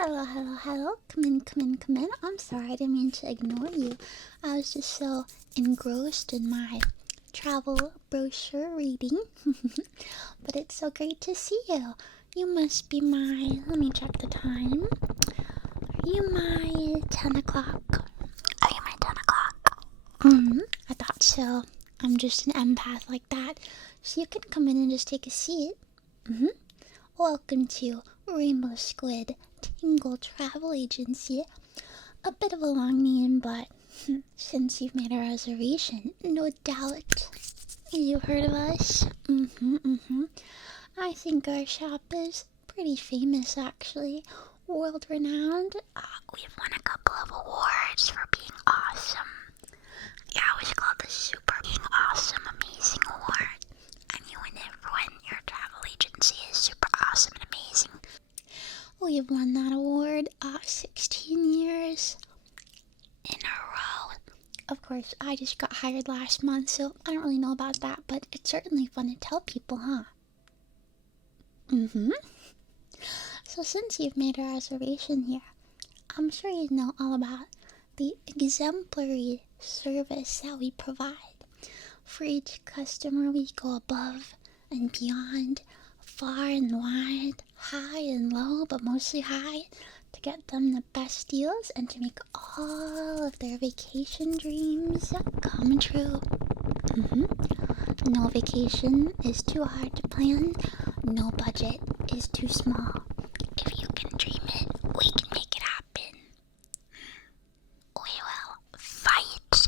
Hello, hello, hello. Come in, come in, come in. I'm sorry, I didn't mean to ignore you. I was just so engrossed in my travel brochure reading. But it's so great to see you. You must be let me check the time. Are you my 10 o'clock? Are you my 10 o'clock? I thought so. I'm just an empath like that. So you can come in and just take a seat. Welcome to Rainbow Squid Tingly Travel Agency. A bit of a long name, but since you've made a reservation, no doubt you've heard of us. I think our shop is pretty famous, actually. World renowned. We've won a couple of awards for being awesome. Yeah, it was called the Super Being Awesome Amazing Award. And you win it when your travel agency is super awesome and amazing. We've won that award 16 years in a row. Of course, I just got hired last month, so I don't really know about that, but it's certainly fun to tell people, huh? So since you've made a reservation here, I'm sure you know all about the exemplary service that we provide. For each customer, we go above and beyond, far and wide, high and low, but mostly high, to get them the best deals and to make all of their vacation dreams come true. No vacation is too hard to plan. No budget is too small. If you can dream it, we can make it happen. We will fight.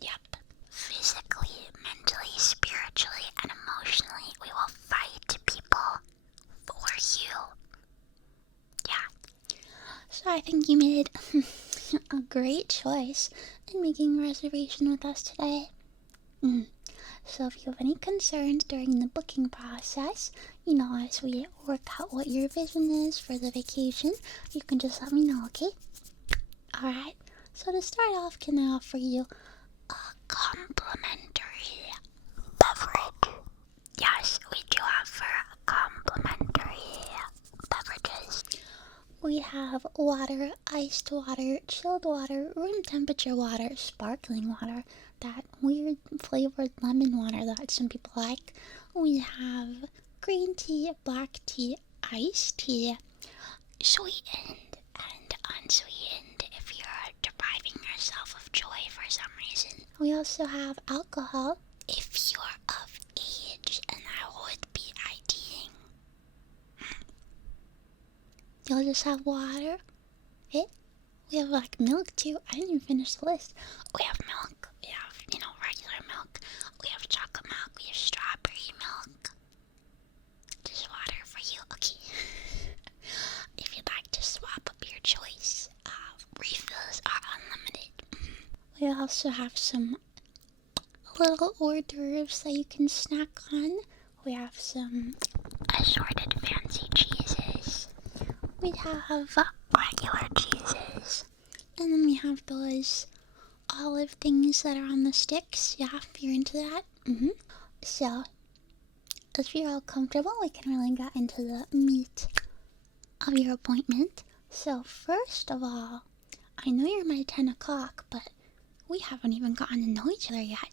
Yep. Physically, mentally, spiritually, and emotionally, we will fight people for you. Yeah. So I think you made a great choice in making a reservation with us today. So if you have any concerns during the booking process, as we work out what your vision is for the vacation, you can just let me know, okay? Alright, so to start off, can I offer you a complimentary beverage? Yes, we do offer complimentary beverages. We have water, iced water, chilled water, room temperature water, sparkling water, that weird flavored lemon water that some people like. We have green tea, black tea, iced tea, sweetened and unsweetened if you're depriving yourself of joy for some reason. We also have alcohol if you're of age, and I would be IDing. You'll just have water. We have milk too. I didn't even finish the list. We have milk. We have, regular milk. We have chocolate milk. We have strawberry milk. Just water for you, okay? If you'd like to swap up your choice, refills are unlimited. We also have some little hors d'oeuvres that you can snack on. We have some assorted fancy cheeses. We have regular cheeses. And then we have those olive things that are on the sticks. Yeah, if you're into that. So, if you're all comfortable, we can really get into the meat of your appointment. So, first of all, I know you're my 10 o'clock, but we haven't even gotten to know each other yet.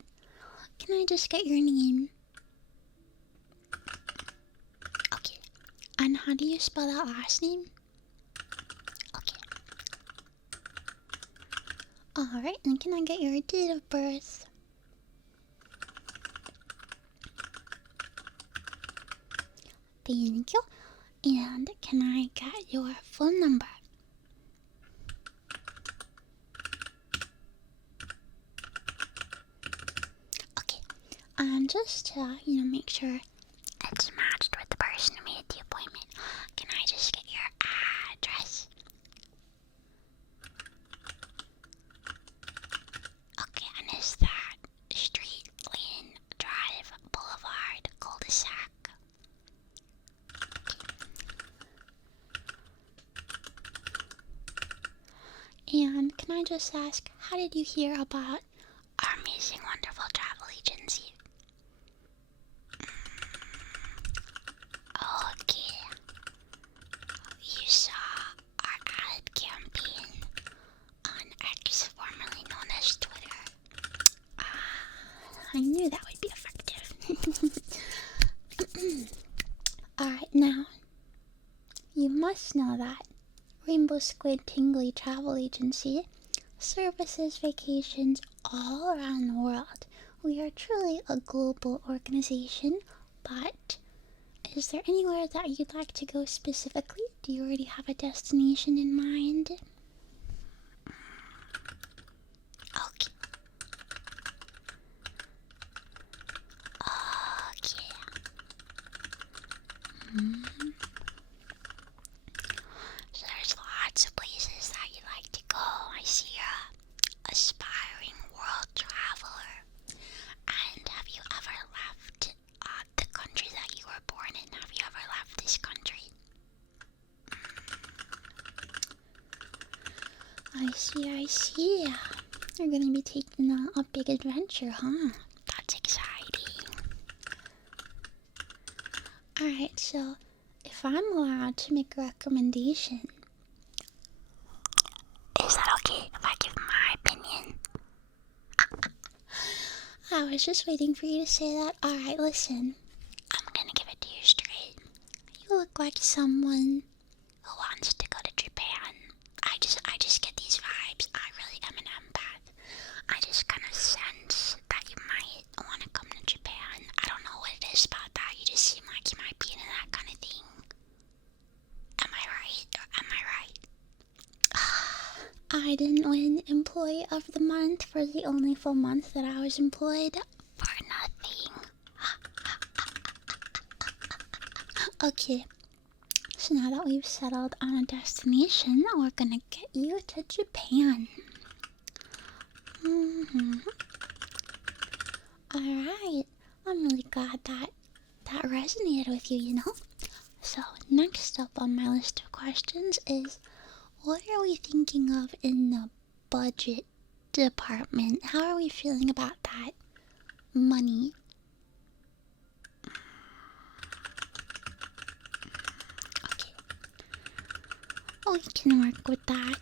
Can I just get your name? Okay. And how do you spell that last name? Okay. Alright, and can I get your date of birth? Thank you. And can I get your phone number? Okay. And just to, make sure it's matched with the person who made the appointment, can I just get your address? Okay, and is that street, lane, drive, boulevard, cul-de-sac? And can I just ask, how did you hear about our amazing, wonderful travel agency? Okay. I knew that would be effective. Alright, now, you must know that Rainbow Squid Tingly Travel Agency services vacations all around the world. We are truly a global organization, but is there anywhere that you'd like to go specifically? Do you already have a destination in mind? Okay. Okay. So there's lots of places that you'd like to go. I see you're aspiring world traveler. And have you ever left the country that you were born in? Have you ever left this country? I see. You're gonna be taking a big adventure, huh? That's exciting. Alright, so if I'm allowed to make a recommendation, is that okay if I give my opinion? I was just waiting for you to say that. Alright, listen. I'm gonna give it to you straight. You look like someone who wants to go to Japan. I just get these vibes. I really am an empath. I just kind of sense that you might want to come to Japan. I don't know what it is about that. You just seem like you might be into that kind of thing. Am I right? Or am I right? I didn't win Employee of the Month for the only full month that I was employed for nothing. Okay, so now that we've settled on a destination, we're gonna get you to Japan. Alright, I'm really glad that resonated with you, you know? So, next up on my list of questions is, what are we thinking of in the budget department? How are we feeling about that money? Okay. We can work with that.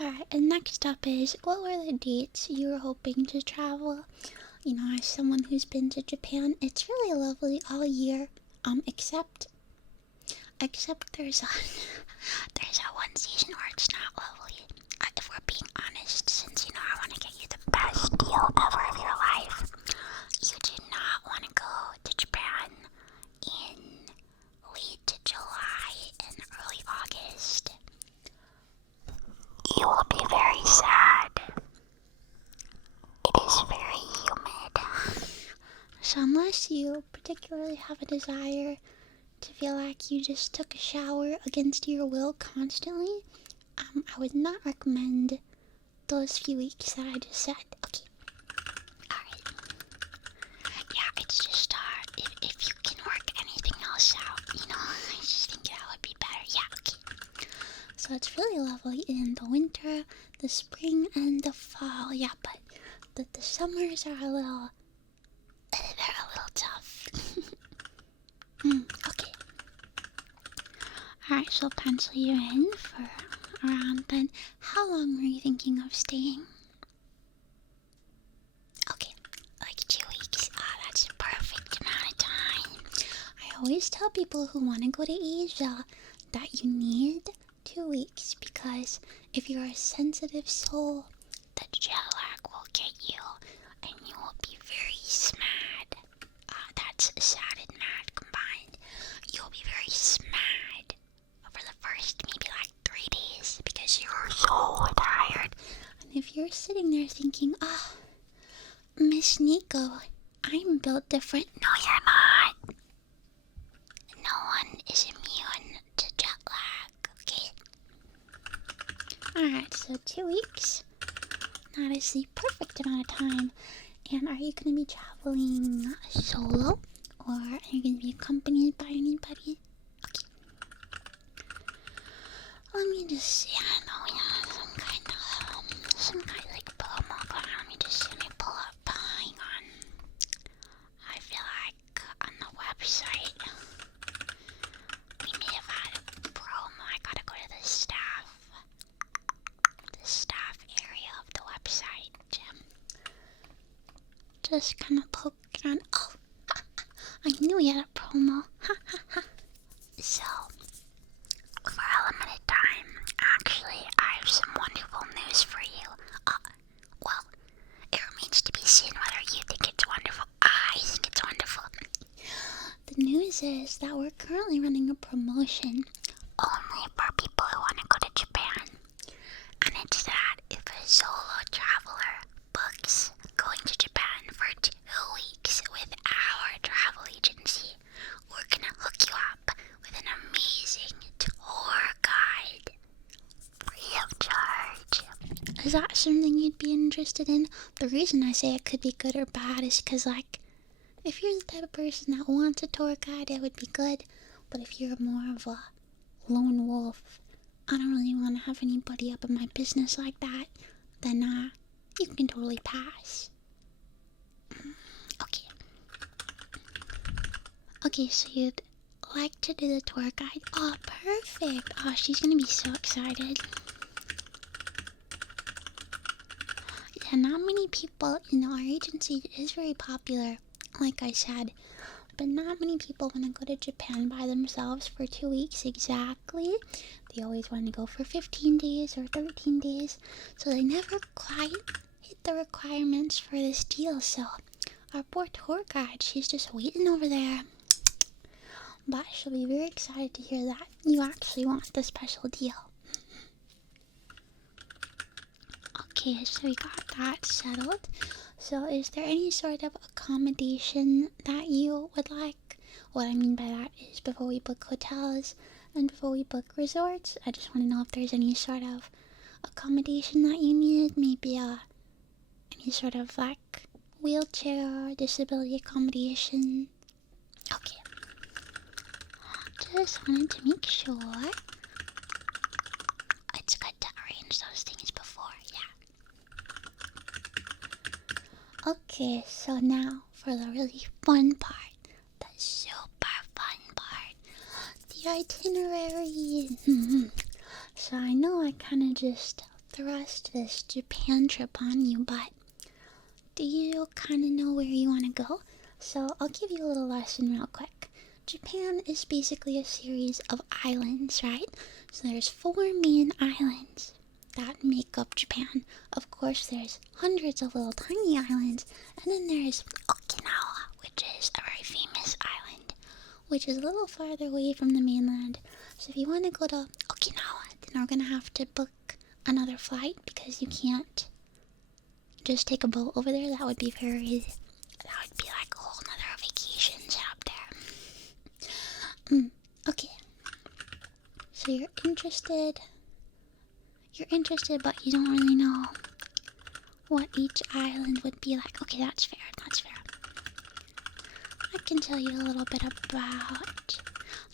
Alright, and next up is, what were the dates you were hoping to travel? You know, as someone who's been to Japan, it's really lovely all year, except there's a one season where it's not lovely. If we're being honest, since you know I want to get you the best deal ever of your life, you do not want to go to Japan in late July and early August. You will be very sad. It is very humid. So unless you particularly have a desire to feel like you just took a shower against your will constantly, I would not recommend those few weeks that I just said. Okay. Alright. Yeah, it's just if you can work anything else out, you know, I just think that would be better. Yeah, okay. So it's really lovely in the winter, the spring, and the fall. Yeah, but the summers are a little tough. Okay. Alright, so pencil you in for around then. How long were you thinking of staying? Okay, like 2 weeks. That's a perfect amount of time. I always tell people who want to go to Asia that you need 2 weeks, because if you're a sensitive soul, the jet lag will get you and you will be very smad. That's sad and mad combined. You'll be very smad for the first maybe like 3 days because you're so tired. And if you're sitting there thinking, Miss Nico, I'm built different. No, you're not. No one is immune to jet lag, okay? Alright, so 2 weeks. That is the perfect amount of time. And are you going to be traveling solo? Or are you going to be accompanied by anybody? Okay. Let me just see. I know we have some kind of like promo, but let me pull up. Hang on. I feel like on the website we may have had a promo. I gotta go to the staff. just kind of poke around. Oh, I knew we had a promo. So, for a limited time, actually, I have some wonderful news for you. Well, it remains to be seen whether you think it's wonderful. I think it's wonderful. The news is that we're currently running a promotion only for people who want to go to Japan. And it's that if a solo traveler books going to Japan for 2 weeks with our travel agency, we're gonna hook you up with an amazing tour guide free of charge. Is that something you'd be interested in? The reason I say it could be good or bad is because, like, if you're the type of person that wants a tour guide, it would be good. But if you're more of a lone wolf, I don't really want to have anybody up in my business like that, then you can totally pass. Okay. Okay, so you'd like to do the tour guide? Oh, perfect. Oh, she's gonna be so excited. Yeah, not many people, our agency is very popular, like I said, but not many people want to go to Japan by themselves for 2 weeks exactly. They always want to go for 15 days or 13 days, so they never quite hit the requirements for this deal. So our poor tour guide, she's just waiting over there. But she'll be very excited to hear that you actually want the special deal. Okay, so we got that settled. So is there any sort of accommodation that you would like? What I mean by that is, before we book hotels and before we book resorts, I just want to know if there's any sort of accommodation that you need. Maybe any sort of like wheelchair or disability accommodation. Okay. Just wanted to make sure. It's good to arrange those things before, yeah. Okay, so now for the really fun part. The super fun part. The itinerary. So I know I kind of just thrust this Japan trip on you, but do you kind of know where you want to go? So I'll give you a little lesson real quick. Japan is basically a series of islands, right? So there's 4 main islands that make up Japan. Of course, there's hundreds of little tiny islands, and then there's Okinawa, which is a very famous island, which is a little farther away from the mainland. So if you want to go to Okinawa, then we're going to have to book another flight, because you can't just take a boat over there. That would be like a whole nother vacation setup there. Okay. So you're interested, but you don't really know what each island would be like. Okay, that's fair. I can tell you a little bit about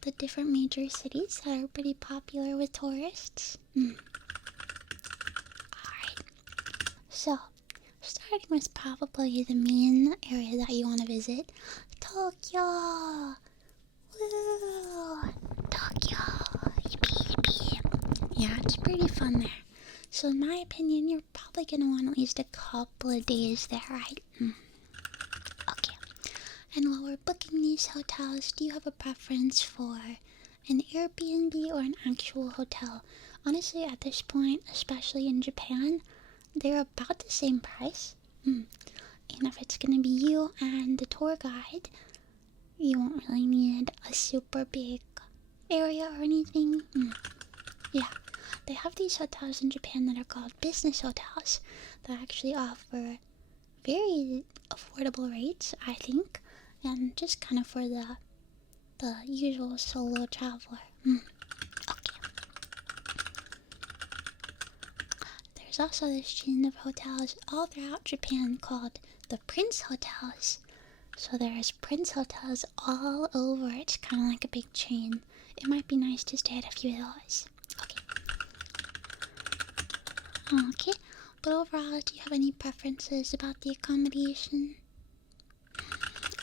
the different major cities that are pretty popular with tourists. Alright. So, starting with probably the main area that you want to visit, Tokyo! Woo! Tokyo! Yippee! Yeah, it's pretty fun there. So in my opinion, you're probably going to want at least a couple of days there, right? Okay. And while we're booking these hotels, do you have a preference for an Airbnb or an actual hotel? Honestly, at this point, especially in Japan, they're about the same price. And if it's going to be you and the tour guide, you won't really need a super big area or anything. Yeah, they have these hotels in Japan that are called business hotels that actually offer very affordable rates, I think, and just kind of for the usual solo traveler. Okay. There's also this chain of hotels all throughout Japan called the Prince Hotels. So there's Prince Hotels all over. It's kind of like a big chain. It might be nice to stay at a few of those. Okay, but overall, do you have any preferences about the accommodation?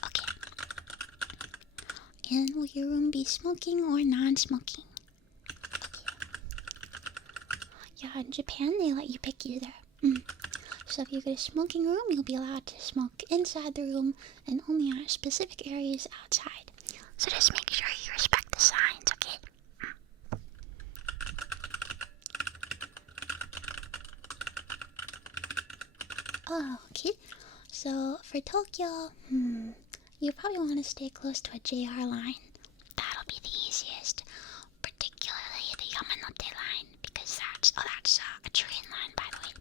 Okay. And will your room be smoking or non-smoking? Okay. Yeah, in Japan, they let you pick either. So if you go to a smoking room, you'll be allowed to smoke inside the room and only at specific areas outside. So just make sure you respect the signs, okay? Oh, okay. So for Tokyo, you probably want to stay close to a JR line. That'll be the easiest, particularly the Yamanote line, because that's a train line, by the way.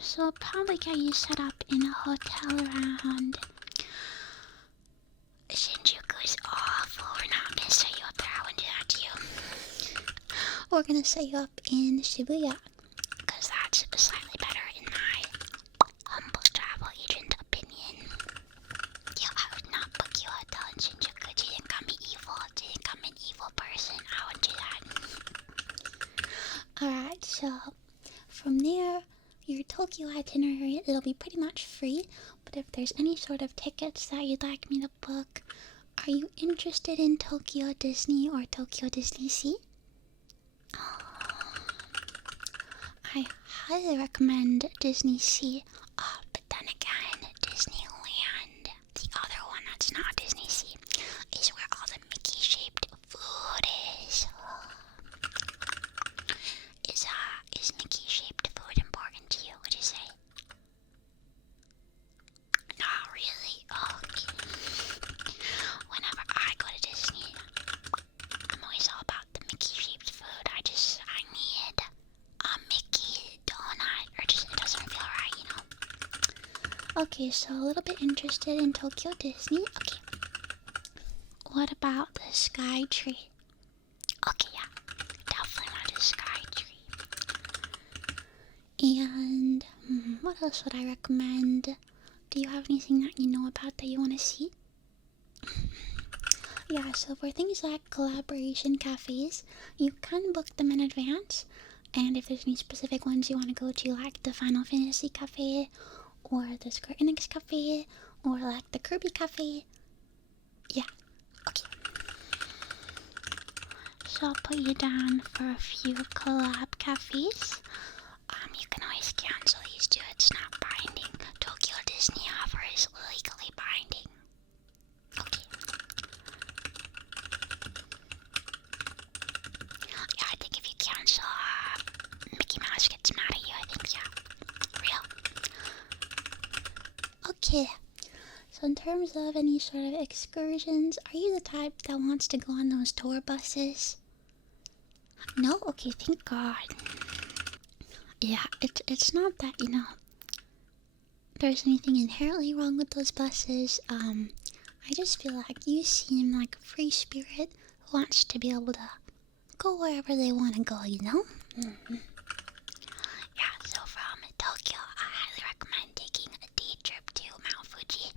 So I'll probably get you set up in a hotel around Shinjuku's awful. We're not gonna set you up there. I wouldn't do that to you. We're gonna set you up in Shibuya, because that's slightly better in my humble travel agent opinion. Yeah, I would not book you a hotel in Shinjuku. Do you think I'm evil? Do you think I'm an evil person? I wouldn't do that. Alright, so from there, your Tokyo itinerary, it'll be pretty much free, but if there's any sort of tickets that you'd like me to book, are you interested in Tokyo Disney or Tokyo Disney Sea? I highly recommend Disney Sea, but then again, Disneyland, the other one that's not Disney Sea, is where all the Mickey-shaped food is. Is Mickey-shaped food important to you? Would you say? Not really. Oh, okay. Whenever I go to Disney, I'm always all about the Mickey-shaped food. I need a Mickey donut, or just it doesn't feel right, you know. Okay, so a little bit interested in Tokyo Disney. Okay. What about the Sky Tree? Okay, yeah. Definitely want the Sky Tree. And what else would I recommend? Do you have anything that you know about that you want to see? Yeah, so for things like collaboration cafes, you can book them in advance. And if there's any specific ones you want to go to, like the Final Fantasy Cafe, or the Square Enix Cafe, or like the Kirby Cafe, yeah, okay. So I'll put you down for a few collab cafes. You can always cancel these too, it's not binding. Tokyo Disney offer is legally binding. Okay. Yeah, I think if you cancel, Mickey Mouse gets mad at you, I think, yeah. Real. Okay. So in terms of any sort of excursions, are you the type that wants to go on those tour buses? No? Okay, thank God. Yeah, it's not that, you know, there's anything inherently wrong with those buses. I just feel like you seem like a free spirit who wants to be able to go wherever they want to go, you know? Yeah, so from Tokyo, I highly recommend taking a day trip to Mount Fuji,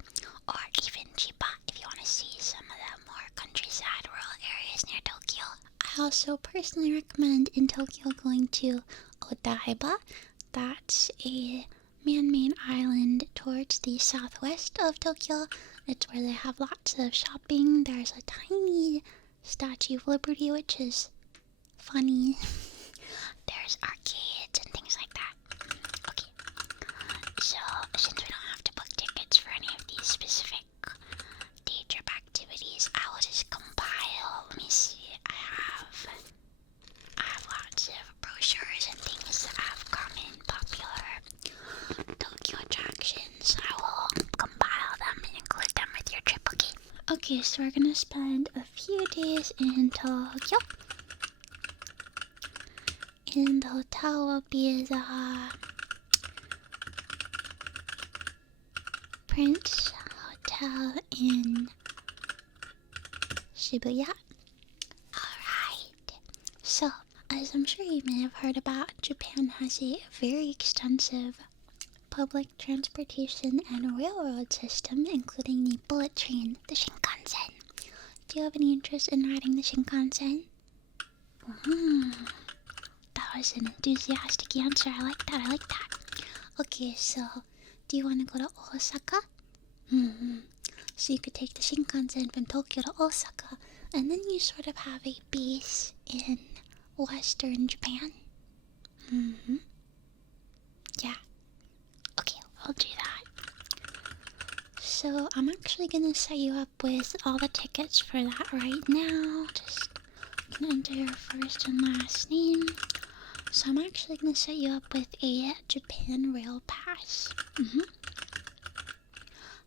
or even Chiba if you want to see some of the more countryside rural areas near Tokyo. I also personally recommend in Tokyo going to Odaiba. That's a man-made island towards the southwest of Tokyo. It's where they have lots of shopping. There's a tiny Statue of Liberty, which is funny. There's arcades and things like that. Okay, so since we don't have to book tickets for any of these specific day trip activities, I will just compile. Let me see. I have lots of brochures and things that have common popular Tokyo attractions. I will compile them and include them with your trip, okay? Okay, so we're gonna spend a few days in Tokyo. And the hotel will be the Prince Hotel in Shibuya. Alright, so as I'm sure you may have heard about, Japan has a very extensive public transportation and railroad system, including the bullet train, the Shinkansen. Do you have any interest in riding the Shinkansen? That was an enthusiastic answer. I like that. Okay, so do you want to go to Osaka? So you could take the Shinkansen from Tokyo to Osaka, and then you sort of have a base in Western Japan. Yeah. Okay, I'll do that. So I'm actually gonna set you up with all the tickets for that right now. Just gonna enter your first and last name. So I'm actually gonna set you up with a Japan Rail Pass.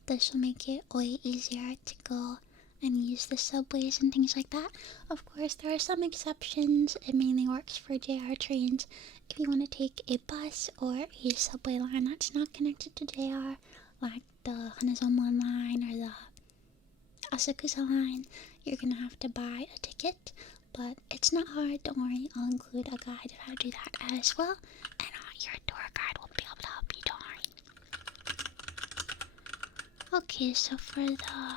This will make it way easier to go and use the subways and things like that. Of course, there are some exceptions. It mainly works for JR trains. If you want to take a bus or a subway line that's not connected to JR, like the Hanazoman line or the Asakusa line, you're gonna have to buy a ticket. But it's not hard, don't worry. I'll include a guide of how to do that as well. And your tour guide will be able to help you, don't worry. Okay, so for the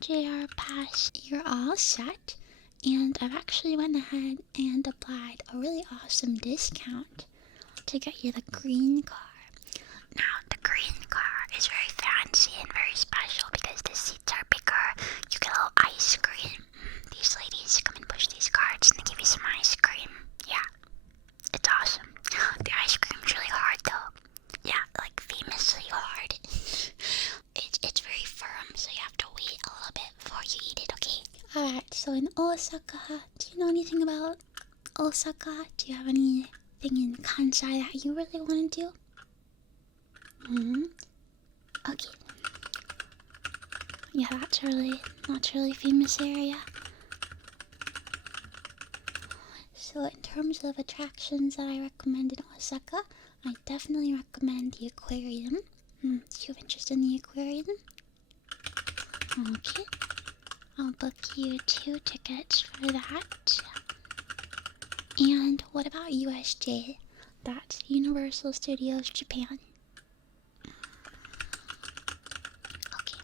JR Pass, you're all set. And I've actually went ahead and applied a really awesome discount to get you the green car. Now, the green car is very fancy and very special because the seats are bigger. You get a little ice cream. These ladies come and push these carts and they give you some ice cream. Yeah, it's awesome. The ice cream's really hard though. Yeah, like famously hard. It's very firm, so you have to wait a little bit before you eat it, okay? Alright, so in Osaka, do you know anything about Osaka? Do you have anything in Kansai that you really want to do? Okay. Yeah, that's a really famous area. So in terms of attractions that I recommend in Osaka, I definitely recommend the Aquarium. Do you have interest in the Aquarium? Okay. I'll book you 2 tickets for that. And what about USJ? That's Universal Studios Japan. Okay.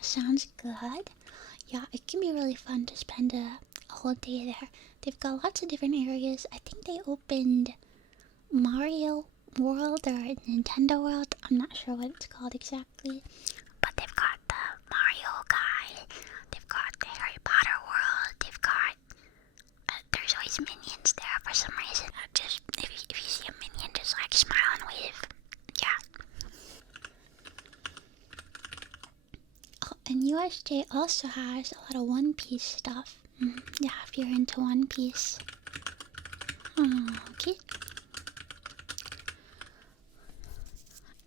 Sounds good. Yeah, it can be really fun to spend a whole day there. They've got lots of different areas. I think they opened Mario World or Nintendo World. I'm not sure what it's called exactly. But they've got the Mario guy. They've got the Harry Potter world. They've got... there's always minions there for some reason. Just if you see a minion, just like smile and wave. Yeah. Oh, and USJ also has a lot of One Piece stuff. Yeah, if you're into One Piece. Okay.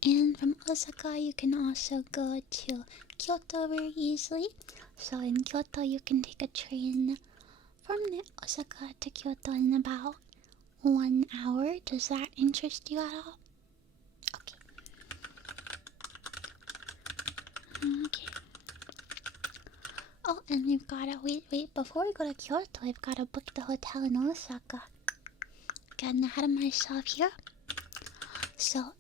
And from Osaka, you can also go to Kyoto very easily. So in Kyoto, you can take a train from Osaka to Kyoto in about 1 hour. Does that interest you at all? Okay. Okay. Oh, and we've gotta wait. Before we go to Kyoto, we've gotta book the hotel in Osaka. Getting ahead of myself here. So,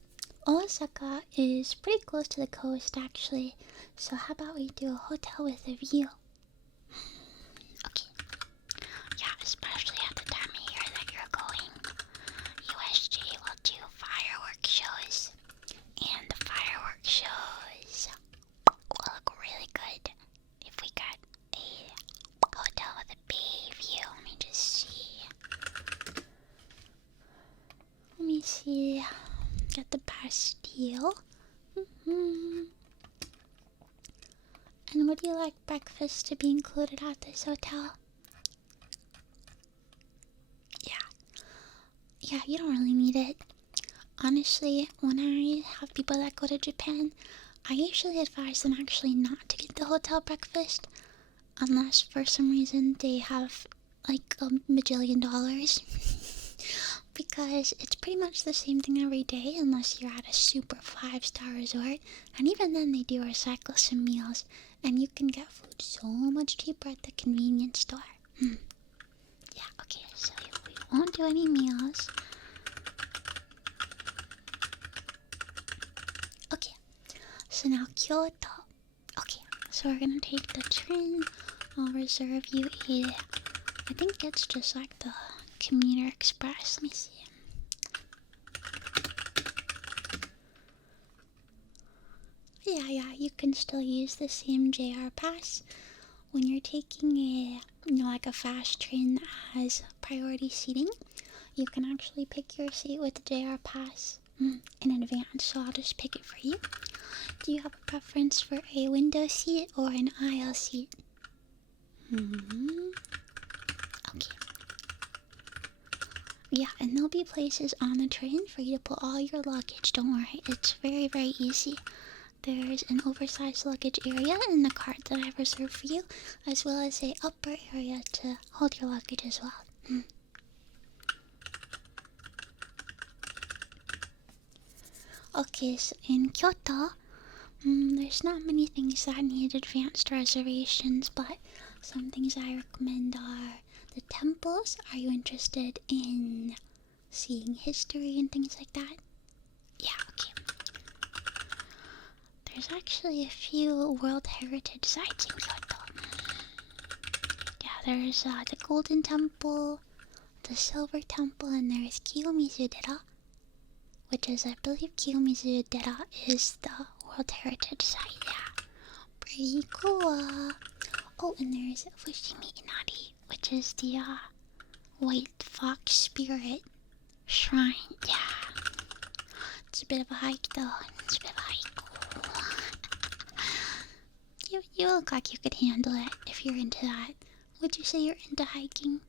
Osaka is pretty close to the coast, actually. So how about we do a hotel with a view? Okay. Yeah, especially at the time of year that you're going. USJ will do fireworks shows. And the fireworks shows will look really good if we got a hotel with a bay view. Let me just see. Let me see. Get the best deal. And would you like breakfast to be included at this hotel? Yeah, you don't really need it. Honestly, when I have people that go to Japan, I usually advise them actually not to get the hotel breakfast unless for some reason they have like $1,000,000,000. Because it's pretty much the same thing every day unless you're at a super 5-star resort. And even then they do recycle some meals. And you can get food so much cheaper at the convenience store. Yeah, okay, so we won't do any meals. Okay, so now Kyoto. Okay, so we're gonna take the train. I'll reserve you I think it's just like the commuter express. Let me see. Yeah, you can still use the same JR pass when you're taking a like a fast train that has priority seating, you can actually pick your seat with the JR Pass in advance, so I'll just pick it for you. Do you have a preference for a window seat or an aisle seat? Okay. Yeah, and there'll be places on the train for you to put all your luggage, don't worry. It's very, very easy. There's an oversized luggage area in the cart that I've reserved for you, as well as a upper area to hold your luggage as well. Okay, so in Kyoto, there's not many things that need advanced reservations, but some things I recommend are the temples. Are you interested in seeing history and things like that? Yeah, okay. There's actually a few World Heritage sites in Kyoto. Yeah, there's the Golden Temple, the Silver Temple, and there's Kiyomizu-dera, which is, I believe Kiyomizu-dera is the World Heritage Site, yeah. Pretty cool. Oh, and there's Fushimi Inari, which is the White Fox Spirit Shrine, yeah. It's a bit of a hike though, You look like you could handle it if you're into that. Would you say you're into hiking?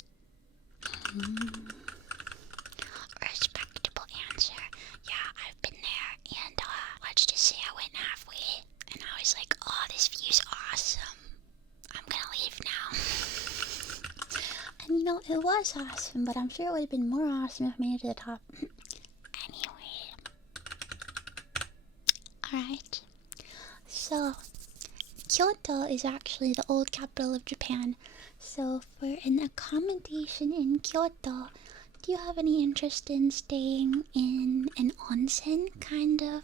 Respectable answer. Yeah, I've been there, and let's just say I went halfway, and I was like, oh, this view's awesome. I'm gonna leave now. And you know, it was awesome, but I'm sure it would have been more awesome if I made it to the top. Anyway. Alright. So, Kyoto is actually the old capital of Japan. So for an accommodation in Kyoto, do you have any interest in staying in an onsen kind of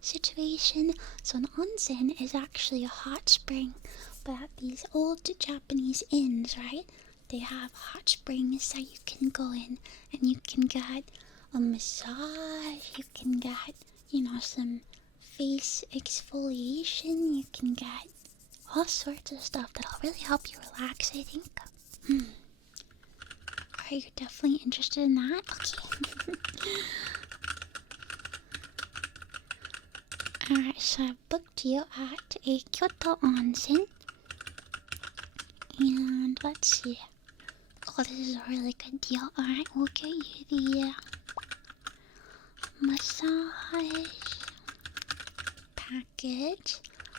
situation? So an onsen is actually a hot spring, but at these old Japanese inns, right? They have hot springs that you can go in and you can get a massage, you can get, some face exfoliation, you can get all sorts of stuff that'll really help you relax, I think. Are you definitely interested in that? Okay. Alright, so I booked you at a Kyoto onsen. And let's see. Oh, this is a really good deal. Alright, we'll get you the massage package.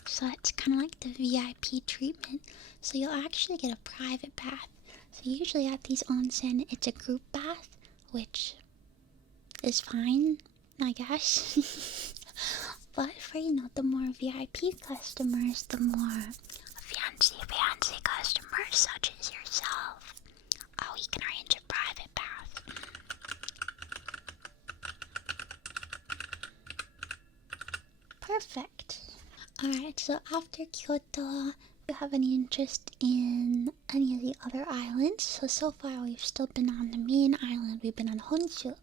So it's kind of like the VIP treatment. So you'll actually get a private bath. So usually at these onsen, it's a group bath, which is fine, I guess. But for, the more VIP customers, the more fancy customers such as yourself, we can arrange a private bath. Perfect. Alright, so after Kyoto, do you have any interest in any of the other islands? So far we've still been on the main island, we've been on Honshu,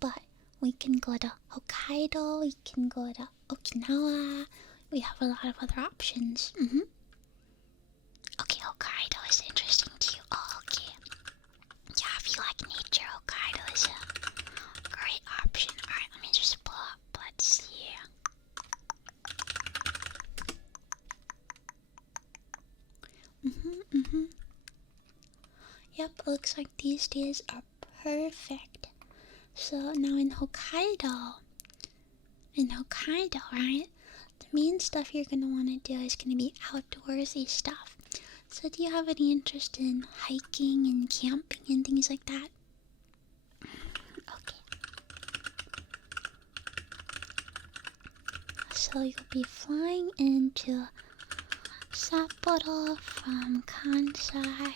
but we can go to Hokkaido, we can go to Okinawa, we have a lot of other options. Okay, Hokkaido is interesting to you. Oh, okay. Yeah, if you like nature, Hokkaido is a great option. Alright, let me just pull up, let's see. Yep, looks like these days are perfect. So now in Hokkaido, right, the main stuff you're gonna want to do is gonna be outdoorsy stuff. So do you have any interest in hiking and camping and things like that? Okay. So you'll be flying into Sapporo from Kansai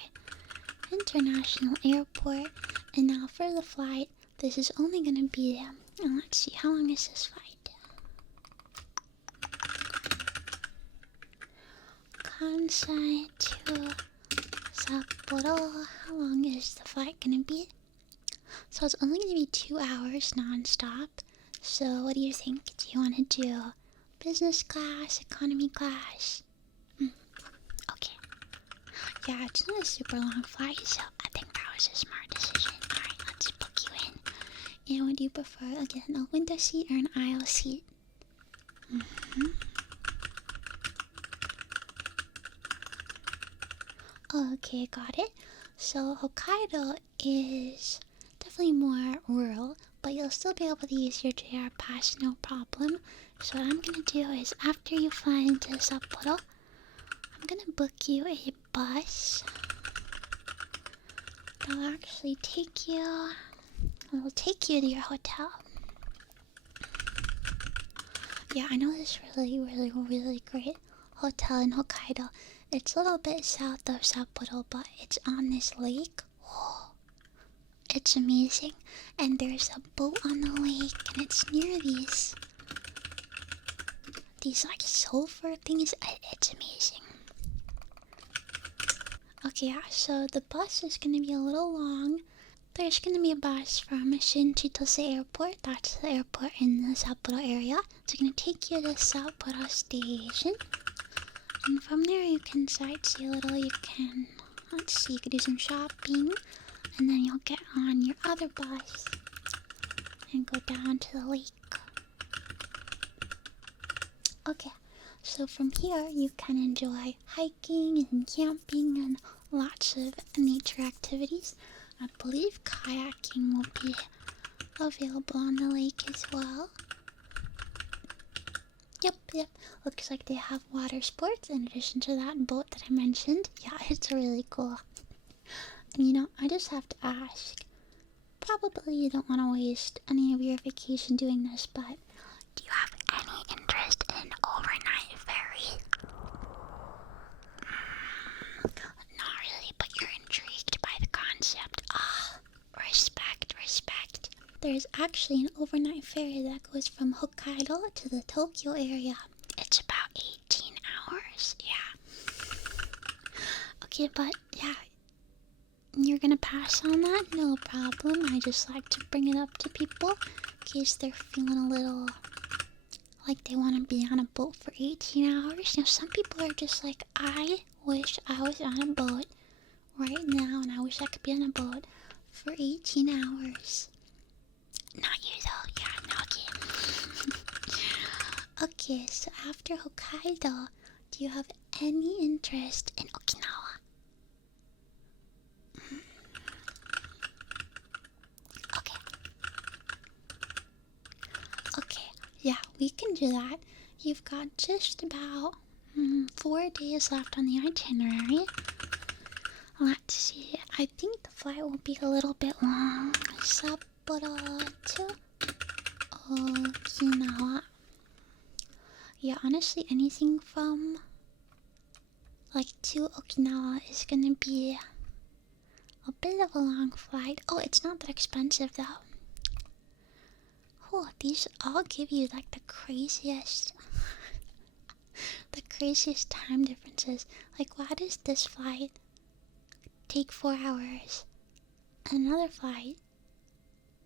International Airport, and now for the flight, this is only going to be, let's see, how long is this flight? Kansai to Sapporo, how long is the flight going to be? So it's only going to be 2 hours non-stop, so what do you think? Do you want to do business class, economy class? Okay. Yeah, it's not a super long flight, so I think that was a smart decision. Alright, let's book you in. And would you prefer, again, a window seat or an aisle seat? Okay, got it. So Hokkaido is definitely more rural, but you'll still be able to use your JR pass, no problem. So what I'm gonna do is, after you fly into Sapporo, I'm gonna book you a bus. It'll actually take you... It'll take you to your hotel. Yeah, I know this really great hotel in Hokkaido. It's a little bit south of Sapporo, but it's on this lake. Oh, it's amazing. And there's a boat on the lake, and it's near these like sulfur things. It's amazing. Okay, yeah, so the bus is gonna be a little long. There's gonna be a bus from Shinchitose Airport. That's the airport in the Sapporo area. It's gonna take you to Sapporo Station. And from there you can sightsee a little. You can, let's see, you can do some shopping. And then you'll get on your other bus and go down to the lake. Okay, so from here you can enjoy hiking and camping and lots of nature activities. I believe kayaking will be available on the lake as well. Yep. Looks like they have water sports in addition to that boat that I mentioned. Yeah, it's really cool. And you know, I just have to ask. Probably you don't want to waste any of your vacation doing this, but do you have any interest in overnight ferry? Not really, but you're intrigued by the concept. Respect. There's actually an overnight ferry that goes from Hokkaido to the Tokyo area. It's about 18 hours, yeah. Okay, but yeah, you're gonna pass on that? No problem. I just like to bring it up to people in case they're feeling a little like they want to be on a boat for 18 hours. Now, some people are just like, I wish I was on a boat right now, and I wish I could be on a boat for 18 hours. Not you though, yeah, no, okay. Okay, so after Hokkaido, do you have any interest in Okinawa? Okay, yeah, we can do that. You've got just about 4 days left on the itinerary. Let's see, I think the flight will be a little bit long. Sapporo to Okinawa. Yeah, honestly, anything from like to Okinawa is gonna be a bit of a long flight. Oh, it's not that expensive though. Oh, these all give you like the craziest time differences. Like, why does this flight take 4 hours? Another flight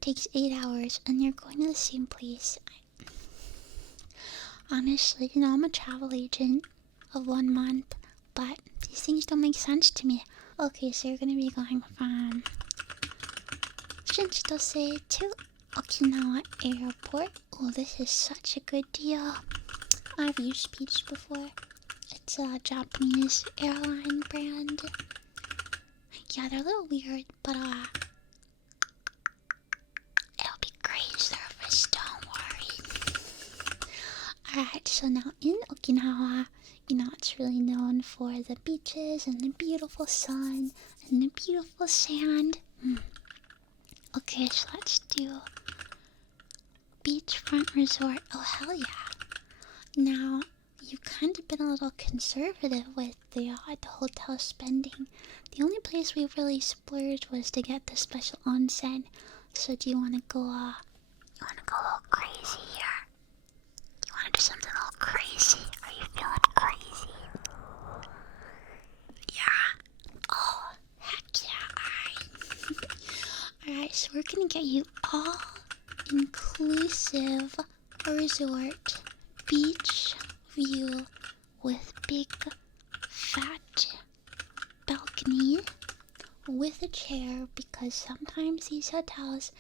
takes 8 hours, and you're going to the same place. Honestly, you know, I'm a travel agent of 1 month, but these things don't make sense to me. Okay, so you're gonna be going from Shinchitose to Okinawa Airport. Oh, this is such a good deal. I've used Peach before. It's a Japanese airline brand. Yeah, they're a little weird, but it'll be great service, don't worry. Alright, so now in Okinawa, you know, it's really known for the beaches and the beautiful sun and the beautiful sand. Okay, so let's do beachfront resort. Oh, hell yeah. Now, you've kind of been a little conservative with the hotel spending. The only place we really splurged was to get the special onsen. So do you want to go, a little crazy here? Do you want to do something a little crazy? Are you feeling crazy? Yeah? Oh, heck yeah, alright. Alright, so we're gonna get you all inclusive resort beach view with big fat balcony balcony with a chair, because sometimes these hotels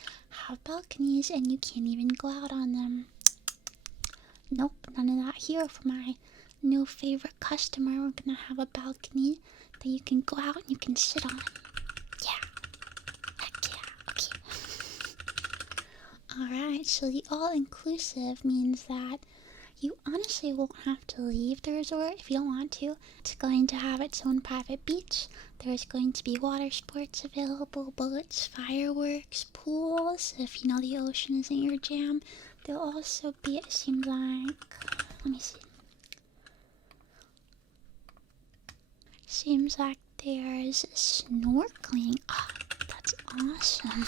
have balconies and you can't even go out on them. Nope, none of that here for my new favorite customer. We're gonna have a balcony that you can go out and you can sit on. Yeah. Heck yeah. Okay. Alright, so the all-inclusive means that you honestly won't have to leave the resort if you don't want to. It's going to have its own private beach. There's going to be water sports available, boats, fireworks, pools. If you know the ocean isn't your jam, there'll also be, it seems like, let me see. Seems like there's snorkeling. Oh, that's awesome.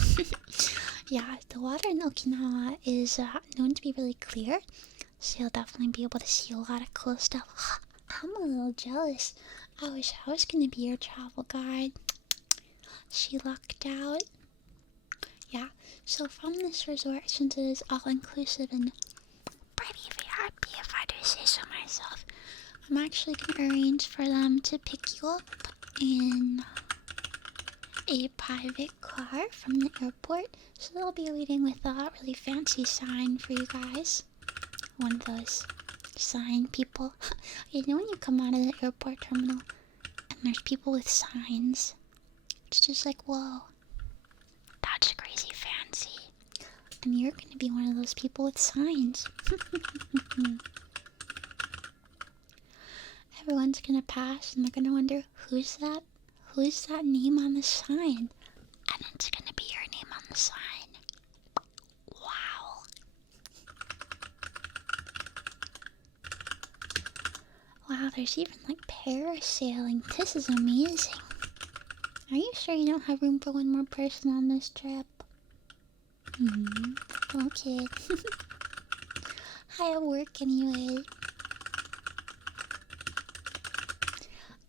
Yeah, the water in Okinawa is known to be really clear, so you'll definitely be able to see a lot of cool stuff. I'm a little jealous. I wish I was gonna be your travel guide. She lucked out. Yeah, so from this resort, since it is all-inclusive and pretty VIP if I do say so myself, I'm actually gonna arrange for them to pick you up in a private car from the airport. So they'll be waiting with a really fancy sign for you guys. One of those sign people. You know when you come out of the airport terminal and there's people with signs? It's just like, whoa, that's crazy fancy. And you're gonna be one of those people with signs. Everyone's gonna pass and they're gonna wonder, who's that? Who's that name on the sign? And it's gonna be your name on the sign. Wow. Wow, there's even like parasailing. This is amazing. Are you sure you don't have room for one more person on this trip? Okay. I work anyway.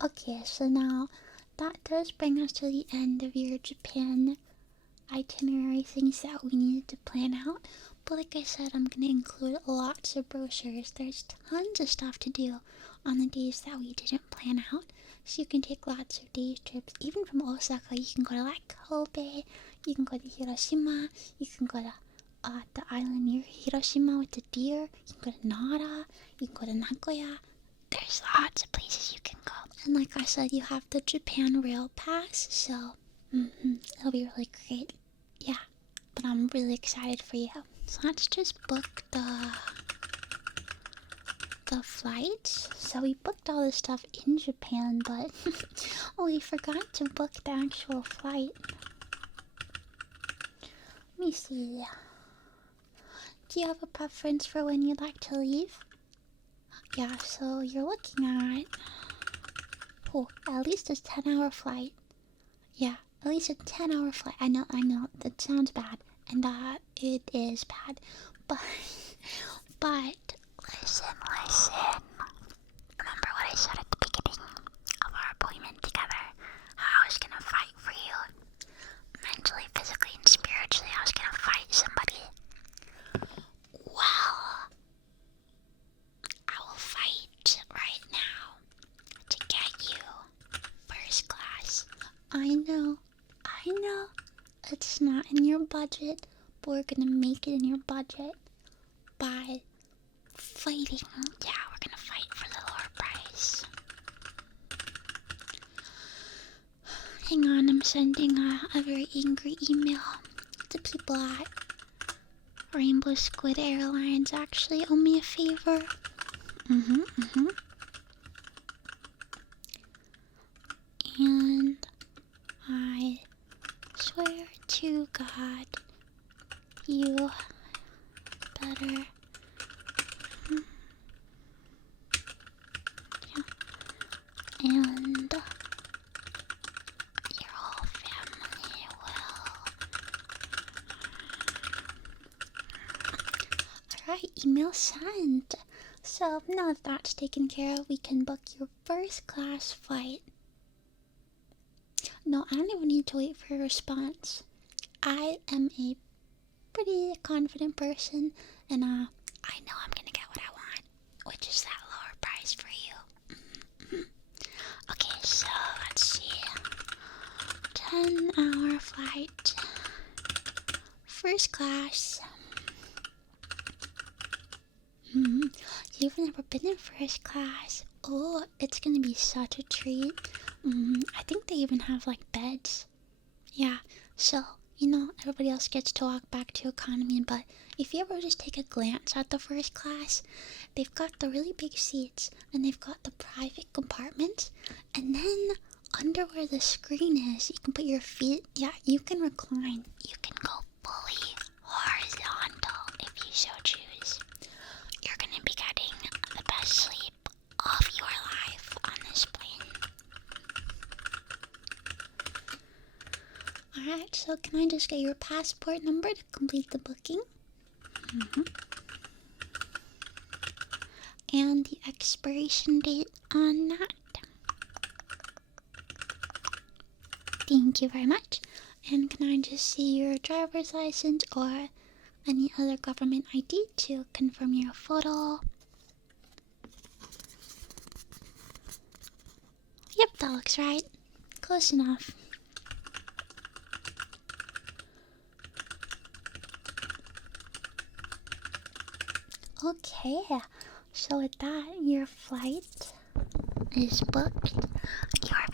Okay, so now that does bring us to the end of your Japan itinerary, things that we needed to plan out. But like I said, I'm going to include lots of brochures. There's tons of stuff to do on the days that we didn't plan out. So you can take lots of day trips. Even from Osaka, you can go to like Kobe, you can go to Hiroshima, you can go to the island near Hiroshima with the deer, you can go to Nara, you can go to Nagoya. There's lots of places you can go. And like I said, you have the Japan Rail Pass, so it'll be really great. Yeah, but I'm really excited for you. So let's just book the flights. So we booked all this stuff in Japan, but we forgot to book the actual flight. Let me see. Do you have a preference for when you'd like to leave? Yeah, so you're looking at at least a 10-hour flight. Yeah, at least a 10-hour flight. I know, that sounds bad, and it is bad, but listen. Remember what I said at the beginning of our appointment together? How I was gonna fight for you, mentally, physically, and spiritually. I was gonna fight somebody. Well, I will fight right now to get you first class. I know, it's not in your budget, but we're gonna make it in your budget by fighting. Yeah, we're gonna fight for the lower price. Hang on, I'm sending a very angry email to people at Rainbow Squid Airlines. Actually owe me a favor. And I swear to God, you better. And your whole family will. Alright, email sent. So now that that's taken care of, we can book your first class flight. No, I don't even need to wait for a response. I am a pretty confident person, and I know I'm gonna get what I want, which is that lower price for you. Okay, so let's see. flight. First class. You've never been in first class. Oh, it's gonna be such a treat. I think they even have like beds. Yeah, so, everybody else gets to walk back to economy, but if you ever just take a glance at the first class, they've got the really big seats, and they've got the private compartments, and then under where the screen is, you can put your feet, yeah, you can recline. You can go fully horizontal if you so choose. You're gonna be getting the best sleep of your life on this plane. Alright, so can I just get your passport number to complete the booking? And the expiration date on that. Thank you very much. And can I just see your driver's license or any other government ID to confirm your photo? Yep, that looks right. Close enough. Okay, so with that, your flight is booked. Your